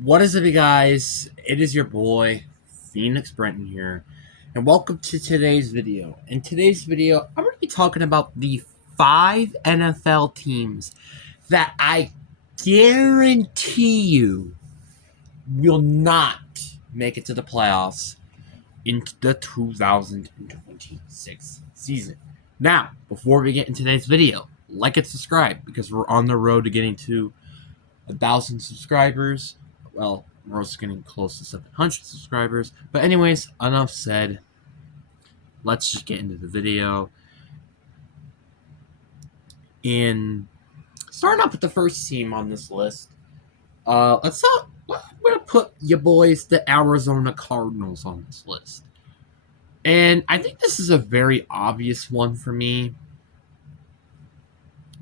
What is up, you guys? It is your boy, Phoenix Brenton here, and welcome to today's video. In today's video, I'm going to be talking about the 5 NFL teams that I guarantee you will not make it to the playoffs in the 2026 season. Now, before we get into today's video, like and subscribe because we're on the road to getting to 1,000 subscribers. Well, we're also getting close to 700 subscribers. But anyways, enough said. Let's just get into the video. And starting off with the first team on this list, I'm gonna put your boys, the Arizona Cardinals, on this list. And I think this is a very obvious one for me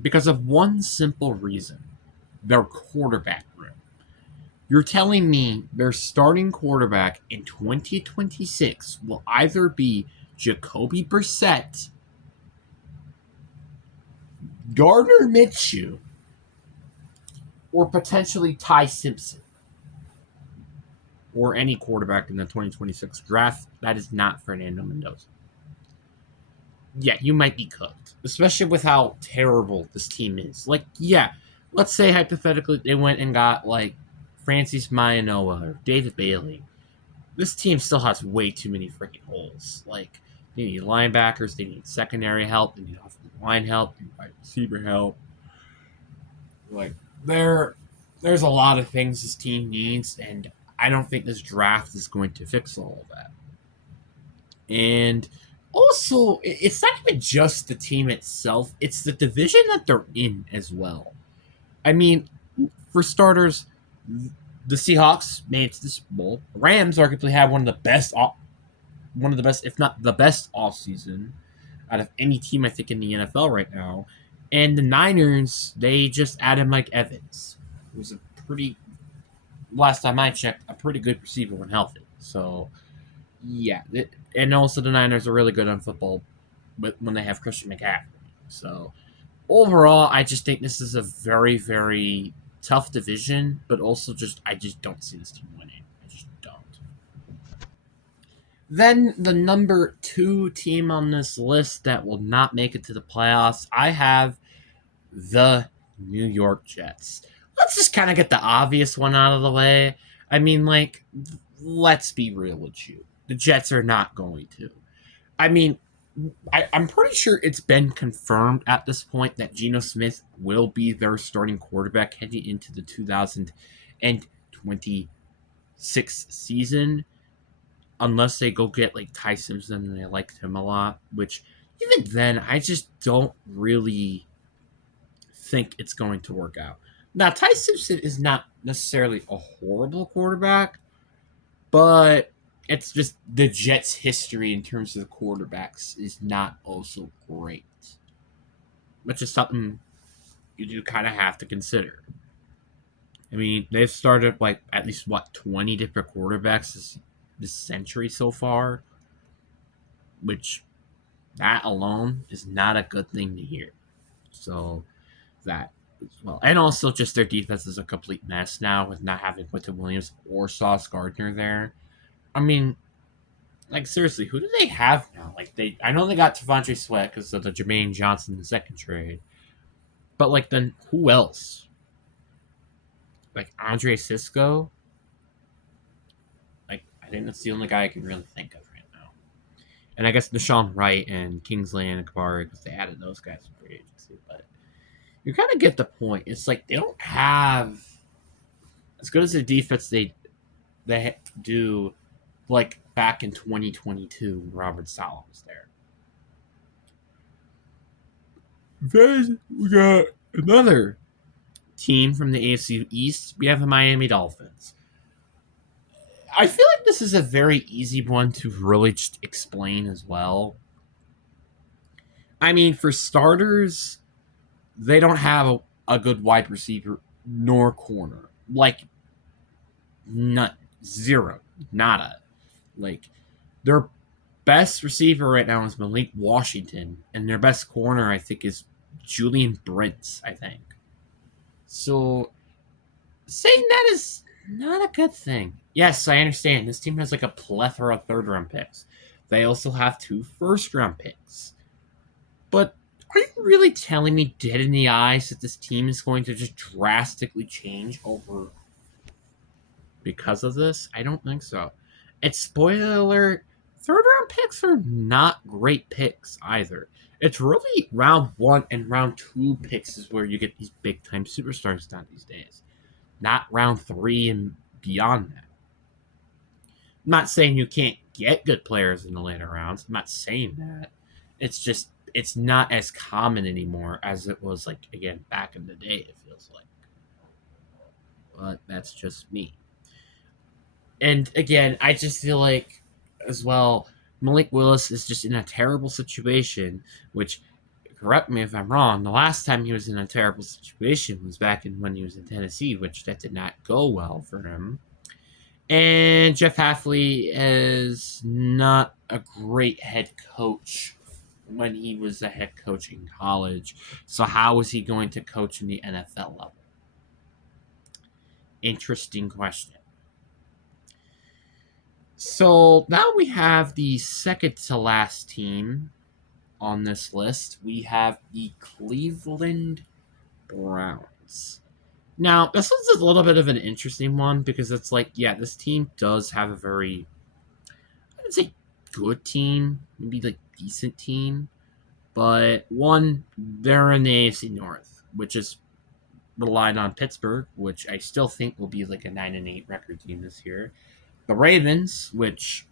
because of one simple reason: their quarterback room. You're telling me their starting quarterback in 2026 will either be Jacoby Brissett, Gardner Minshew, or potentially Ty Simpson, or any quarterback in the 2026 draft that is not Fernando Mendoza. Yeah, you might be cooked, especially with how terrible this team is. Let's say hypothetically they went and got Francis Mainoa or David Bailey. This team still has way too many freaking holes. They need linebackers, they need secondary help, they need offensive line help, they need wide receiver help. There's a lot of things this team needs, and I don't think this draft is going to fix all of that. And also, it's not even just the team itself; it's the division that they're in as well. I mean, for starters, the Seahawks made it to the Super Bowl. Rams arguably had one of the best, if not the best, off season out of any team I think in the NFL right now. And the Niners, they just added Mike Evans, who's last time I checked, a pretty good receiver when healthy. So yeah, and also the Niners are really good on football, but when they have Christian McCaffrey. So overall, I just think this is a very, very tough division, but also I just don't see this team winning. I just don't. Then the number 2 team on this list that will not make it to the playoffs, I have the New York Jets. Let's just kind of get the obvious one out of the way. I mean, let's be real with you. The Jets are not going to. I mean, I'm pretty sure it's been confirmed at this point that Geno Smith will be their starting quarterback heading into the 2026 season, unless they go get Ty Simpson and they liked him a lot. Which even then, I just don't really think it's going to work out. Now, Ty Simpson is not necessarily a horrible quarterback, but it's just the Jets' history in terms of the quarterbacks is not also great, which is something you do kind of have to consider. I mean, they've started at least 20 different quarterbacks this century so far, which that alone is not a good thing to hear. So that as well, and also just their defense is a complete mess now with not having Quentin Williams or Sauce Gardner there. I mean, seriously, who do they have now? I know they got T'Vondre Sweat because of the Jermaine Johnson second trade, but then who else? Andre Cisco. I think that's the only guy I can really think of right now. And I guess Deshaun Wright and Kingsley Enagbare because they added those guys in free agency. But you kind of get the point. It's they don't have as good as the defense they do back in 2022 when Robert Saleh was there. Then we got another team from the AFC East. We have the Miami Dolphins. I feel like this is a very easy one to really just explain as well. I mean, for starters, they don't have a good wide receiver nor corner. None. Zero. Nada. Their best receiver right now is Malik Washington, and their best corner, I think, is Julian Brents, I think. So, saying that is not a good thing. Yes, I understand. This team has like a plethora of third round picks. They also have 2 first round picks. But are you really telling me dead in the eyes that this team is going to just drastically change over because of this? I don't think so. And spoiler alert, third round picks are not great picks either. It's really round 1 and round 2 picks is where you get these big time superstars done these days. Not round 3 and beyond that. I'm not saying you can't get good players in the later rounds. I'm not saying that. It's just it's not as common anymore as it was like again back in the day, it feels like. But that's just me. And again, I just feel like as well Malik Willis is just in a terrible situation, which correct me if I'm wrong, the last time he was in a terrible situation was back in when he was in Tennessee, which that did not go well for him. And Jeff Hafley is not a great head coach when he was a head coach in college. So how is he going to coach in the NFL level? Interesting question. So now we have the second to last team on this list. We have the Cleveland Browns. Now, this one's a little bit of an interesting one because it's like, yeah, this team does have a very, I would say, good team, maybe like decent team. But one, they're in the AFC North, which is relied on Pittsburgh, which I still think will be like a 9-8 record team this year. The Ravens, which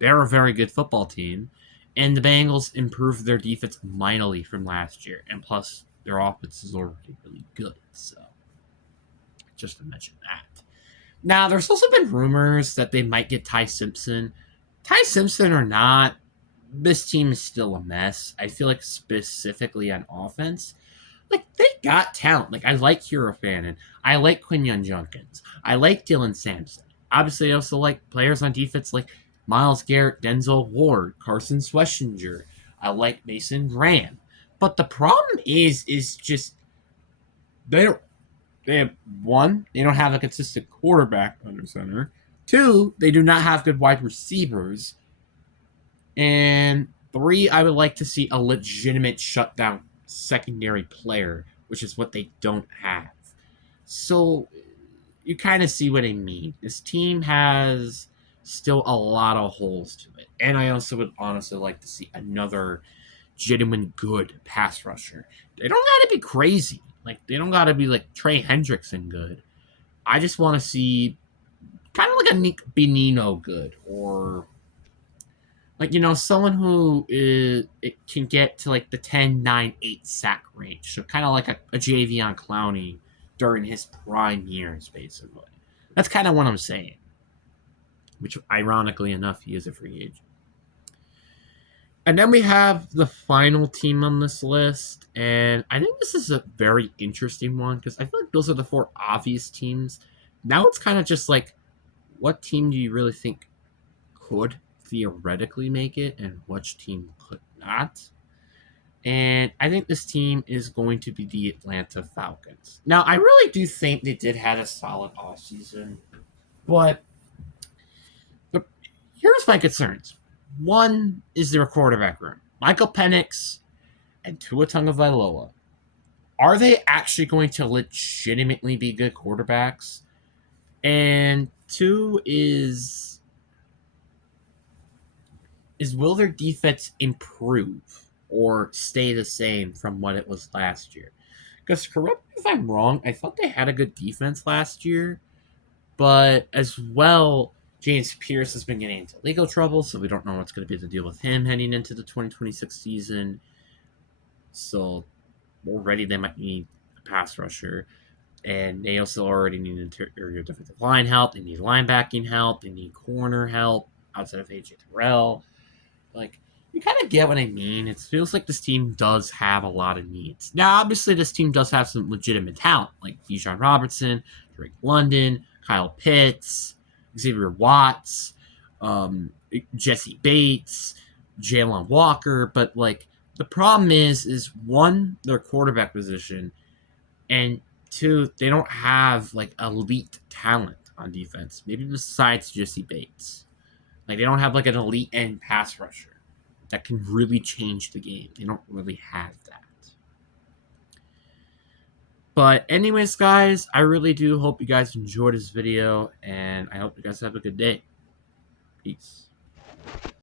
they're a very good football team, and the Bengals improved their defense mightily from last year, and plus their offense is already really good. So, just to mention that. Now, there's also been rumors that they might get Ty Simpson. Ty Simpson or not, this team is still a mess. I feel like specifically on offense, like they got talent. Like I like Hero Fannin, I like Quinyon Junkins, I like Dylan Sampson. Obviously, I also like players on defense like Myles Garrett, Denzel Ward, Carson Schwessinger. I like Mason Graham. But the problem is just they don't. They have one, they don't have a consistent quarterback under center. Two, they do not have good wide receivers. And three, I would like to see a legitimate shutdown secondary player, which is what they don't have. So you kind of see what I mean. This team has still a lot of holes to it. And I also would honestly like to see another genuine good pass rusher. They don't got to be crazy. Like, they don't got to be like Trey Hendrickson good. I just want to see kind of like a Nick Benino good, or like, someone who it can get to like the 10, 9, 8 sack range. So kind of like a Javion Clowney during his prime years, basically. That's kind of what I'm saying. Which, ironically enough, he is a free agent. And then we have the final team on this list. And I think this is a very interesting one because I feel like those are the 4 obvious teams. Now it's kind of just like, what team do you really think could theoretically make it and which team could not? And I think this team is going to be the Atlanta Falcons. Now, I really do think they did have a solid offseason, but here's my concerns. One is their quarterback room. Michael Penix and Tua Tagovailoa. Are they actually going to legitimately be good quarterbacks? And two is will their defense improve or stay the same from what it was last year? Because correct me if I'm wrong, I thought they had a good defense last year, but as well, James Pierce has been getting into legal trouble, so we don't know what's going to be the deal with him heading into the 2026 season. So already they might need a pass rusher. And they also already need interior defensive line help. They need linebacking help. They need corner help outside of AJ Terrell. Like, you kind of get what I mean. It feels like this team does have a lot of needs. Now, obviously, this team does have some legitimate talent, like Bijan Robertson, Drake London, Kyle Pitts, Xavier Watts, Jesse Bates, Jalen Walker. But, like, the problem is one, their quarterback position, and too, they don't have like elite talent on defense. Maybe besides Jesse Bates. Like they don't have like an elite end pass rusher that can really change the game. They don't really have that. But anyways, guys, I really do hope you guys enjoyed this video, and I hope you guys have a good day. Peace.